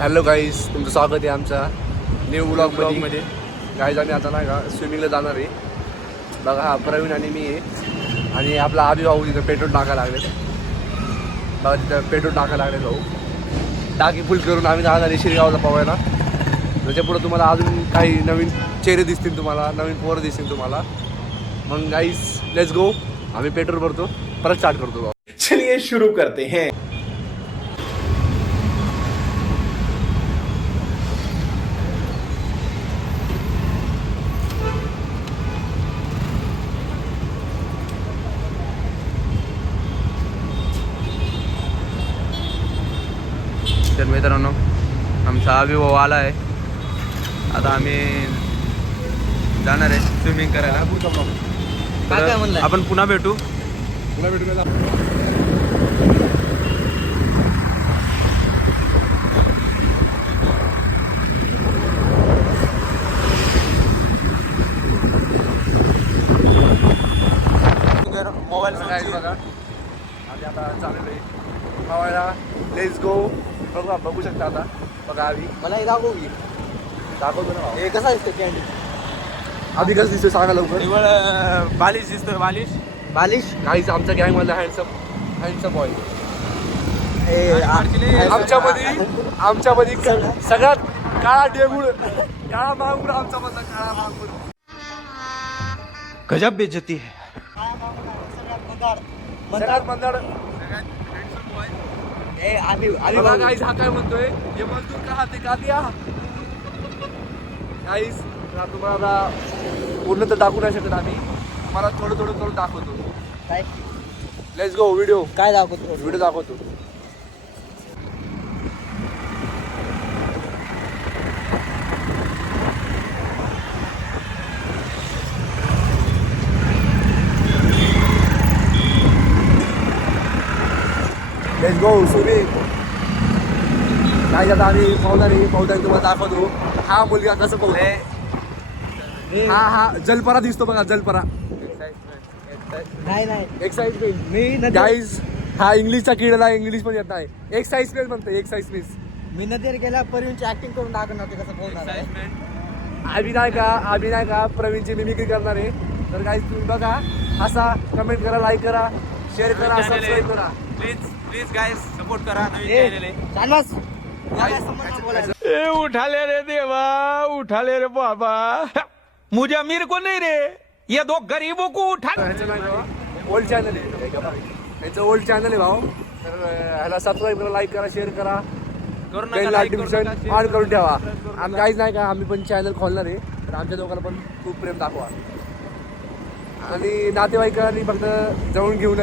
Hello guys, तुमचं स्वागत आहे आमच्या न्यू ब्लॉगमध्ये. गाईज आम्ही आता नाही का स्विमिंगला जाणार आहे. बघा हा प्रवीण आणि मी आहे आणि आपला आबी भाऊ तिथं पेट्रोल टाकायला लागले. बघा तिथं पेट्रोल टाकायला लागले भाऊ. टाकी फुल करून आम्ही जाणार आहे शिरगावला पोहायला. त्याच्या पुढं तुम्हाला अजून काही नवीन चेहरे दिसतील, तुम्हाला नवीन पोरं दिसतील तुम्हाला. मग गाईज लेट्स गो. आम्ही पेट्रोल भरतो, परत स्टार्ट करतो भाऊ. चलिए शुरू करते हैं. तर मित्रांनो, आमचा अभिभाव आला आहे. आता आम्ही जाणार आहे स्विमिंग करायला. तर आपण पुन्हा भेटू. मोबाईल बघा आम्ही आता चाललेलो आहे पोहायला. Let's go. बघा, बघू शकता आता. बघा आम्ही मला दाखवू की दाखवतो ना भाऊ. हे कसं असतं कॅन्डी. आधी कसं दिसतो सांगा लवकर. निवळ बालिश दिसतोय. बालिश काहीच आमच्या गँगमधला हँडसम बॉय. आमच्यामध्ये सगळ्यात काळा डेगुळ, काळा मांगुळ आमच्यामधला काळा मांगुळ. गजब बेइज्जती है. सगळ्यात मंदाड. गाईस हा काय म्हणतोय, हे मजदूर का हाते का दिया. गाईस तुम्हाला पूर्ण तर दाखवू नाही शकत आम्ही, तुम्हाला थोडं थोडं करून दाखवतो. काय लेट्स गो. व्हिडिओ काय दाखवतो. व्हिडिओ दाखवतो. Let's go. स्विमिंग. काय आता आम्ही पावदारी तुम्हाला दाखवतो. हा मुलगा कसं पोहतोय. हा जलपरा दिसतो बघा, जलपरा. नाही एक्साइजमेंट. मी गाईज हा इंग्लिशचा किडला, इंग्लिश पण येत आहे. एक्साइजमेंट म्हणतो, एक्साइजमेंट. मी नदीवर गेला परवीनची ऍक्टिंग करून दाखवणार ते कसं पोहणार. आम्ही नाही का प्रवीणची मिमिक्री करणार आहे. तर गाईज तुम्ही बघा, हसा, कमेंट करा, लाईक करा, शेअर करा, सबस्क्राईब करा. प्लीज गाइस सपोर्ट करा. उठा ले रे देवा, उठा ले रे बाबा. मुझे अमीर को नहीं रे, ये दो गरीबों को उठा. ओल्ड चॅनल आहे, याचं ओल्ड चॅनल आहे भाऊ. तर ह्याला सबस्क्राईब करा, लाईक करा, शेअर करा, नोटिफिकेशन ऑन करून ठेवा. आम्ही काहीच नाही का, आम्ही पण चॅनल खोलणार आहे. तर आमच्या लोकांना पण खूप प्रेम दाखवा. आणि नातेवाईकांनी फक्त जवळून घेऊ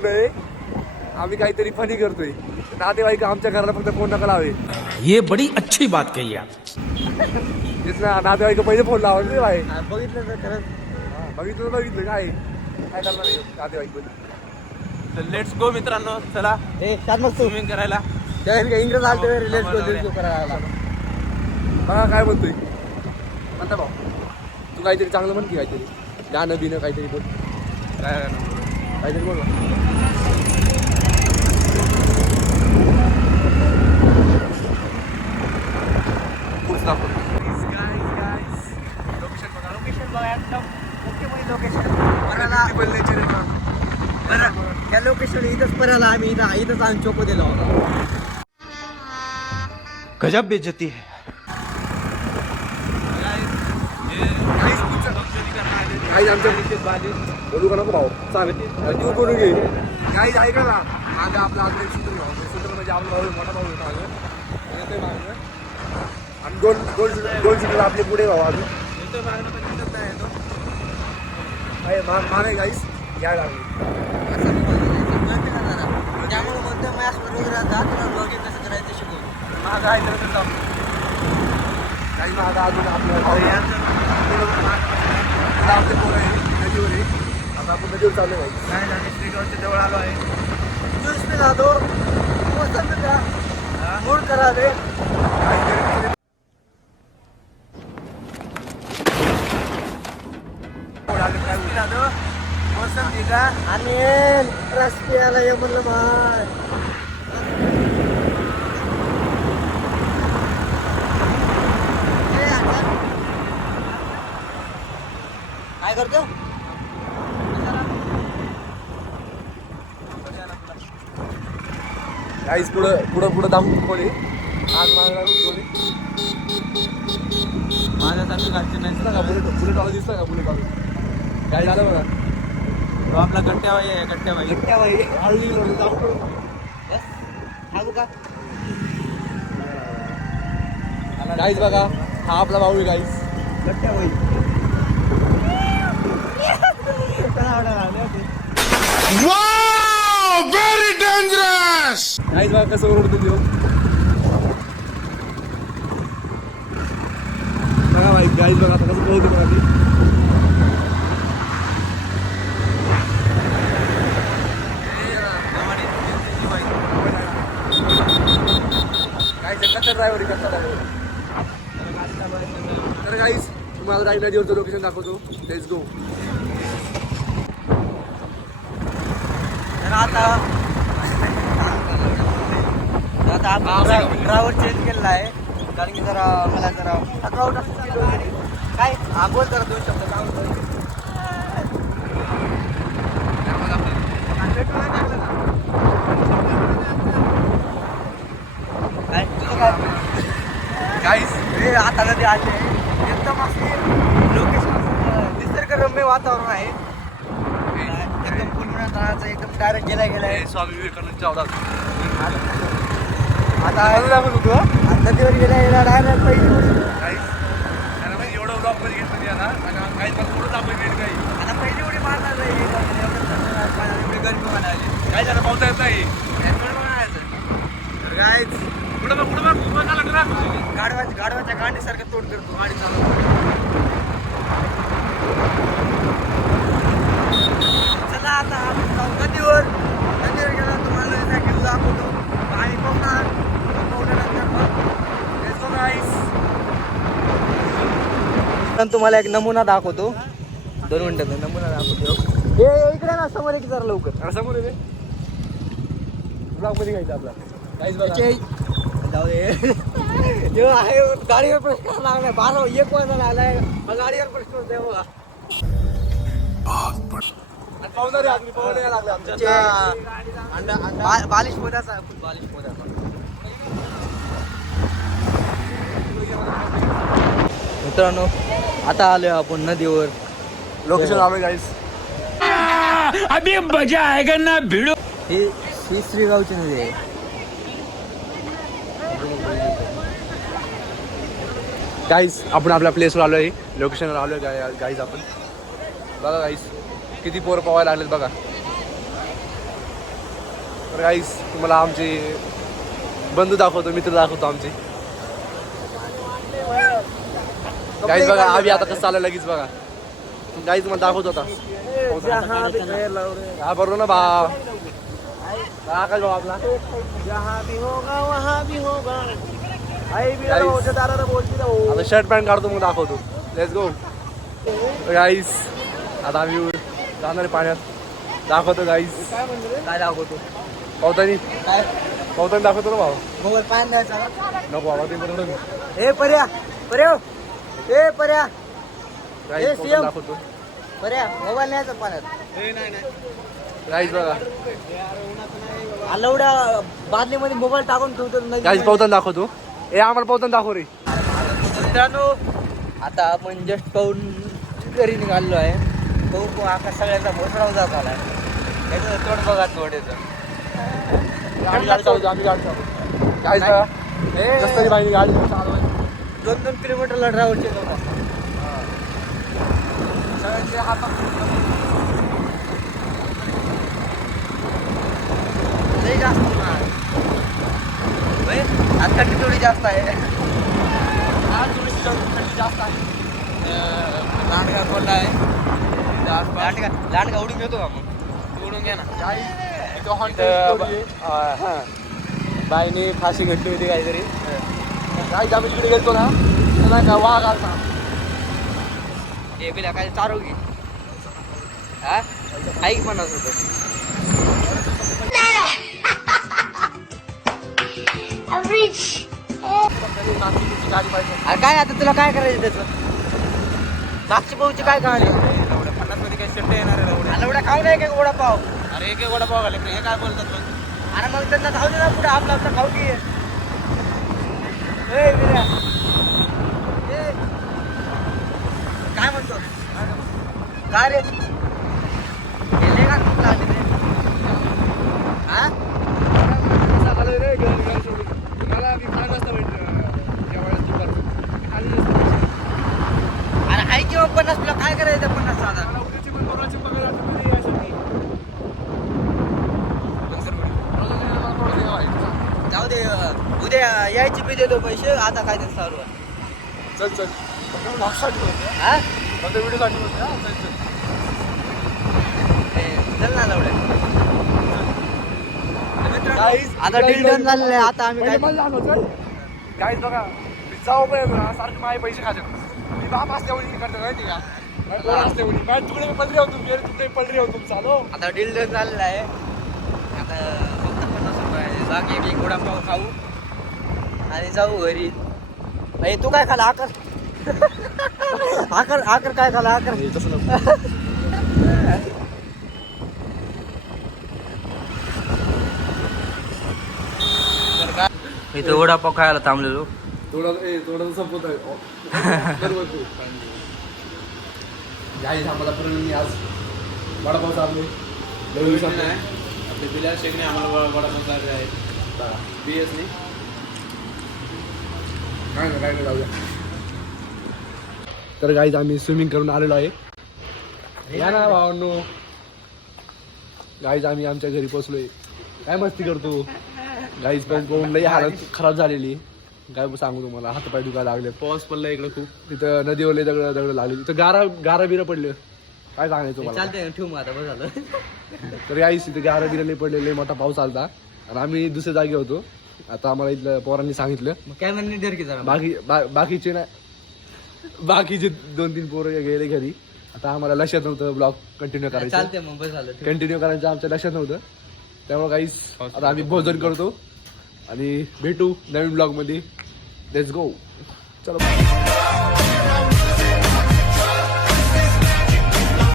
नये. आम्ही काहीतरी फनी करतोय. नातेवाईक आमच्या घराला फक्त फोन नका लावे. ये बड़ी अच्छी बात कही आप. तिथं नातेवाईक पहिले फोन लावा रे भाई. बघितलं तर खरंच. बघितलं काय करणार आहे नातेवाईक पण. तर लेट्स गो मित्रांनो, चला स्विमिंग करायला. इंग्रज आलते करायला. बघा काय म्हणतोय म्हणता भाऊ. तू काहीतरी चांगलं म्हण की, काहीतरी गाणं बिणं काहीतरी बोल. काहीतरी बोल. या लोकेशन इथंच पराला आम्ही इथंच आम्ही चोको दिला होता. गजब बेइज्जती है. काही आमच्या बोलू का नको भाऊ, सांग तू करून घे. काही ऐका ना, मागे आपला आता एक सूत्र म्हणजे आपला भाऊ, मोठा भाऊ होता मागं येतोय मागं. आणि दोन सूत्र आपले पुढे भाऊ अजून मागे गाईस या लागली. त्यामुळे म्हणतो मॅच ब्लॉगिंग कसं करायचं शिकवून. महाग आहे तर काही महाग अजून आपल्या आपले पोरं आहे नदीवर आहे. आता आपण नदीवर चाललो आहे. नाही श्रीगावच्या जवळ आलो आहे. ज्यूस पे ला दो मूड करा दे. आणि रस्त्याला ये म्हणलं भाई. काहीच पुढं दाखवून कोणी आग मारायला कोणी माझ्यासारखं घालते नाही का बुलेट आला दिसतं का बुलेट आला काय झालं बघा तो आपला गट्ट्याबाई आहे गट्ट्याबाई गाईज बघा हा आपला भाऊ आहे गाईज Very dangerous! गाईज बघा कसं ओरडतो देऊ बघा भाई गाईज बघा आता कसं पोहतो बघा ती कसा ड्रायव्हर तर गाईज तुम्हाला राईट नदीवरचं लोकेशन दाखवतो लेट्स गो तर आता आपण ड्रायव्हर चेंज केलेला आहे कारण की जरा मला जरा थकावट काय बोल जरा 2 शब्द गाईज हे आता नदी आले एकदम असे लोकेशन निसर्गरम्य वातावरण आहे एकदम पुण्याचं एकदम डायरेक्ट गेलाय स्वामी विवेकानंदच्या अवतार आता नदीवर गेला डायरेक्ट पहिली उडी एवढं ब्लॉक मध्ये घेतलं नाही ना काही पुढं दाखवलं काही आता पहिली उडी मारणार नाही गरमी म्हणाली काय झालं पावता येत नाही गाडवाच्या गांडीसारखं तोड करतो गाडी चालवतो चला आता आपण जाऊ नदीवर गेला तुम्हाला व्ह्यू दाखवतो पाणी पाहणार तुम्हाला एक नमुना दाखवतो 2 मिनिटाचा नमुना दाखवतो इकडे ना समोर एक जरा लवकर समोर येते ब्लॉक मध्ये घ्यायचं आपला काहीच बघा जाऊ दे जो आहे गाडीवर प्रश्न लागलाय 1 वाजता आलाय गाडीवर प्रश्न होते बघा पाहुणारे आदमी पाहुणे लागले आमच्या बालिश मोद्याचा बालिश मोद्याचा मित्रांनो आता आलोय आपण नदीवर लोकेशन आलोय गाईस अभी मजा आएगा ना भिड़ो ही श्रीगावची नदी आहे गाईस आपण आपल्या प्लेसवर आलोय लोकेशनवर आलोय गाईस आपण बघा गाईस किती पोरं पवायला लागलेत बघा तर गाईस तुम्हाला आमचे बंधू दाखवतो मित्र दाखवतो आमचे गाईस बघा आम्ही आता कसं आलं लगेच बघा गाईस मला दाखवतो आता हा बरोबर ना भाव आकाश भाऊ आपला आता शर्ट पॅन्ट काढतो मग दाखवतो लेट्स गो गाईस आता आम्ही जाणार आहे पाण्यात दाखवतो गाईस काय दाखवतो पावतानी काय पावतानी दाखवतो ना भाऊ मोबाईल पान द्यायचा नको बाबा ते बरोबर ए पर्या पर्या ए पर्या गाईस CM. दाखवतो पर्या मोबाईल न्यायचा पाण्यात गाईस बघा आलवड्या बादलीमध्ये मोबाईल टाकून ठेवतो गाईस पावतानी दाखवतो ए आम्हाला पावतानी दाखव रे मित्रांनो आता आपण जस्ट पाहून घरी निघालो आहे पाहून आकाश सगळ्यांचा भोसडाव जात आलाय याचं तोड बघा तोडेचं गाईस बघा कसं तरी बाईने गाडी चालवायची 2-2 किलोमीटरला ड्रायव्हरचे लोक सगळ्यांचे हातात लई जास्त होणार आज थंडी थोडी जास्त आहे आज थोडीशी थंडी जास्त आहे लांडगा कोल्हा आहे लांडगा उडून घेतो का मग उडून घ्या ना बाईने फाशी घडली होती काहीतरी काही आम्ही तिकडे गेलतो ना त्याला का वाघ आलता हे बिला काय चारू घे हा ऐक म्हणत होतं गाडी पाहिजे काय आता तुला काय करायचं त्याचं मागच्या भाऊची काय कहाणी 50 मध्ये काही सेट येणार आहे एवढा खाऊ नाही का वडापाव अरे एक वडापाव घाले हे काय बोलतात मग अरे मग त्यांना खाऊ दे ना पुढे आपला आपला खाऊ की ए, विरा. ए, काय म्हणतो काय रे गेले का खूप लागले रे हा सकाळी रे घर सोडून मला मी 5 वाजता भेटलो जेवायला दुपारचं खाली अरे आहे किंवा 50 तुला काय करायचं 50 साधा मला उद्याची पण परवाची पगार आता मध्ये यायसाठी जाऊ दे उद्या यायची बी देतो पैसे आता काय ते चालू आहे चल चल फक्त ब्लॉगसाठी होते हा फक्त व्हिडिओसाठी होते हा चल चल चल ना लवड्या Guys, आता डील डन झालेलं आहे आता आम्ही काय गाईज बघा जाऊ सारखे माझे पैसे खाते मी बाप असल्यावर करतो माहिती का कोण असल्यावर माझ्या तुकडे पडले होतो मेरे तुकडे पडले होतो चालो आता डील डन झालेलं आहे आता फक्त 50 रुपये जाग एक वडापाव खाऊ आणि जाऊ घरी अरे तू काय खाला आकर आकर काय खाला आकर तसं नको इथं वडापाव खायला थांबलेलो थोडं संपत आहे गाईज आम्हाला पूर्ण मी आज वडापाव चाललोय आपले बिलाल शेखने आम्हाला वडापाव चालले आहे BS काय नाही जाऊया तर गाईज आम्ही स्विमिंग करून आलेलो आहे या ना भावांनो गाईज आम्ही आमच्या घरी पोहोचलोय काय मस्ती करतो गाईज पण पाहून लई हालत खराब झालेली काय सांगू तुम्हाला हातपाय दुखायला लागले पाऊस पडला इकडे खूप तिथं नदीवर लई दगड लागले तिथं गारा बिरा पडले काय सांगायचं तुम्हाला चालतंय ठेवू मग आता बस झालं तर गाईज तिथे गारा बिरा लई पडले लई मोठा पाऊस आलता आणि आम्ही दुसऱ्या जागी होतो आता आम्हाला इथलं पोरांनी सांगितलं मग कॅमेरा नीट धर की जरा बाकीचे नाही बाकीचे 2-3 पोरं गेले घरी आता आम्हाला लक्षात नव्हतं ब्लॉग कंटिन्यू करायचं चालतंय मग बस झालं कंटिन्यू करायचं आमच्या लक्षात नव्हतं त्यामुळे काहीच आता आम्ही भोजन करतो आणि भेटू नवीन ब्लॉग मध्ये लेट्स गो चलो